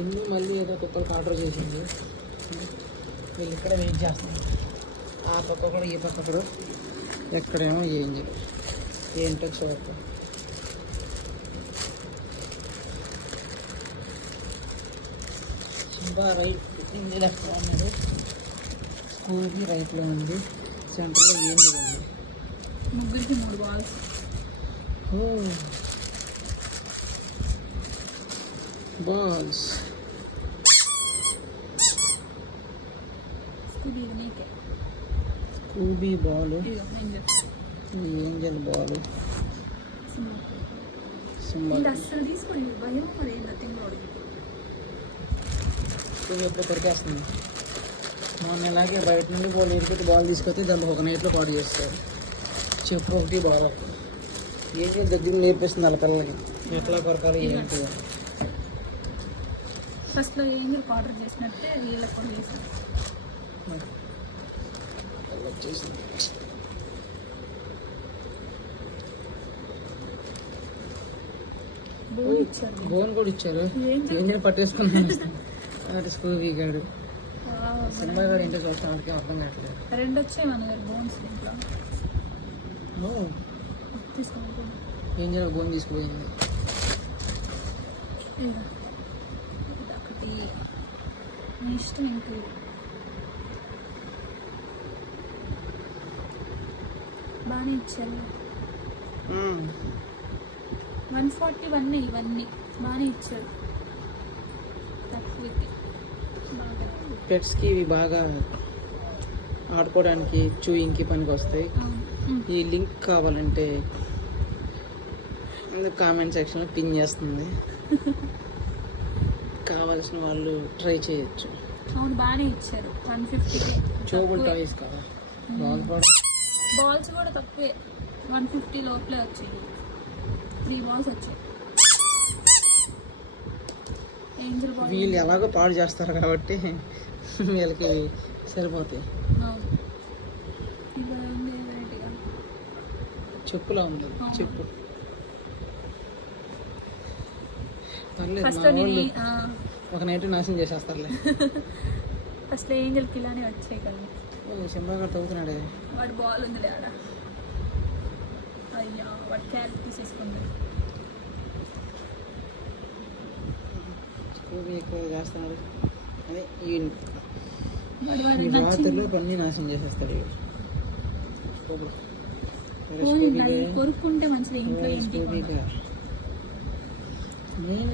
ఇన్ని మళ్ళీ ఏదో కుక్కలకు ఆర్డర్ చేసింది. వీళ్ళు ఇక్కడ వెయిట్ చేస్తున్నారు. ఆ పక్క కూడా ఈ పక్క కూడా ఎక్కడేమో ఏంజల్ ఏంటో చూద్దాం. సింబా రైట్ ఇంజిల్ ఎక్కడ ఉన్నాడు. స్కూటీ రైట్లో ఉంది. సెంటర్లో ఏంజల్ ఉంది. ముగ్గురికి 3 balls. Balls Scooby ball, Angel ball, symbol. అస్సలు తీసుకోండి, భయం మరి నథింగ్. ఎప్పుడు కొరికేస్తుంది. మొన్న ఇలాగే బయట నుండి బాల్ ఎదుగుతూ బాల్ తీసుకొస్తే దాన్ని ఒక నైట్లో పాడు చేస్తారు. చెప్పు ఒకటి బాల్ ఒకటి. ఏంజల్ దగ్గర నేర్పిస్తుంది వాళ్ళ పిల్లలకి ఎట్లా కొరకాలి ఏంటి. ఫస్ట్లో ఏంజల్ ఆర్డర్ చేసినట్టే వీళ్ళకి కూడా చేసాను. బోన్ కూడా ఇచ్చారు. ఏంజల్ పట్టేసుకున్నాను. స్కూబీ గారు సినిమా గారు ఏంటో చూస్తాను. వాడికి అర్థం కావట్లేదు. 2 వచ్చాయి మన దగ్గర బోన్స్. ఇంట్లో ఏంజల్ బోన్ తీసుకుపోయింది. ఒకటి మీ ఇష్టం. ఇంక బాగానే ఇచ్చారు. 141 ఇవన్నీ బాగానే ఇచ్చారు. తక్కువ పెట్స్కి ఇవి బాగా ఆడుకోవడానికి చూయింగ్కి పనికి వస్తాయి. ఈ లింక్ కావాలంటే కామెంట్ సెక్షన్లో పిన్ చేస్తుంది. కావాల్సిన వాళ్ళు ట్రై చేయొచ్చు. అవును, బాగానే ఇచ్చారు. 150కే చూబుల్ టాయ్స్ కావాలి. బాల్స్ కూడా తక్కువే. 150 లోపలే వచ్చాయి. 3 బాల్స్ వచ్చాయి. వీళ్ళు ఎలాగో పాడు చేస్తారు కాబట్టి వీళ్ళకి సరిపోతాయి. చెప్పులా ఉంది. చెప్పు ఒక నైట్ నాశనం చేసేస్తారులే. ఫస్ట్ ఏంజల్కి ఇలానే వచ్చాయి కదా. సింబా గారు తవ్వుతున్నాడే. వాడు బాల్ ఉంది ఆడ. అయ్యా, వాడు క్యారెట్ తీసేసుకుంది. స్కూబీ ఎక్కువ చేస్తున్నాడు. అదే ఈ రాత్రిలో పని నాశనం చేసేస్తాడు. కొరుక్కుంటే మంచిది. ఇంట్లో స్కూబీ